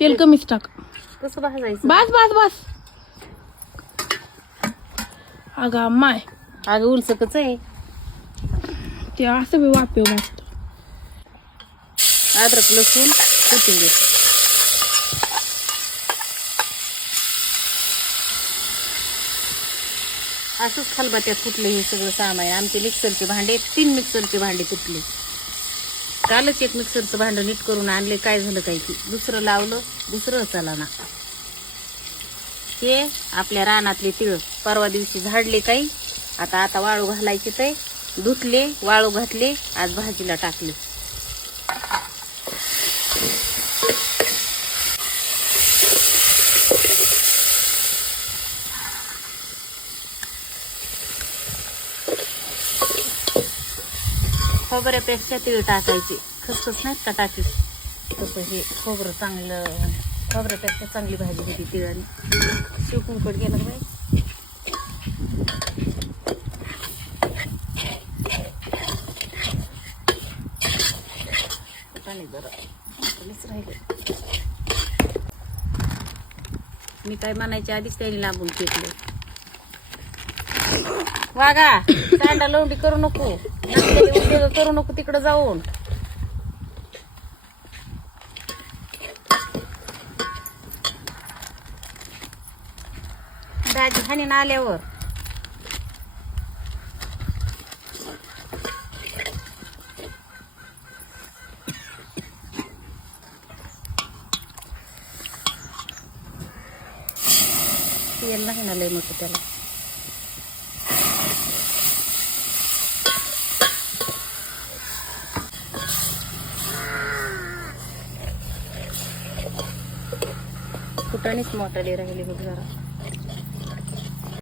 तेल कमीच टाक. कसं भाजायचं? बस बस बस. अगं माय, अगं उलसकच आहे. ते असं बी वापेव मस्त. अद्रक लसूण कोथिंबीर. असंच खलबत्यात कुठलं हे सगळं सामान. आमचे मिक्सरचे भांडे 3 मिक्सरचे भांडे तुटले. कालच एक मिक्सरचं भांडं नीट करून आणले. काय झालं काय की दुसरं लावलं, दुसरं चला ना. हे आपल्या रानातले तिळ परवा दिवशी झाडले काही. आता वाळू घालायचे. ते धुतले, वाळू घातले, आज भाजीला टाकले. खोबऱ्यापेक्षा तीळ टाकायचे. खसखस नाहीत का टाकीस. तसं हे खोबरं चांगलं, खोबऱ्यापेक्षा चांगली भाजी होती तिळाने. शिवकुंकट गेला बाई. राहिले. मी काय म्हणायच्या आधीच त्यांनी लांबून फेकलं. वागा कांदा लोंडी करू नको, नसलेले उद्योग करू नको तिकडं जाऊन. दाजी हाणीन आल्यावर. तेल नाही ना लय मोठं त्याला. फुटाणीच मोठाले राहिले बघ जरा.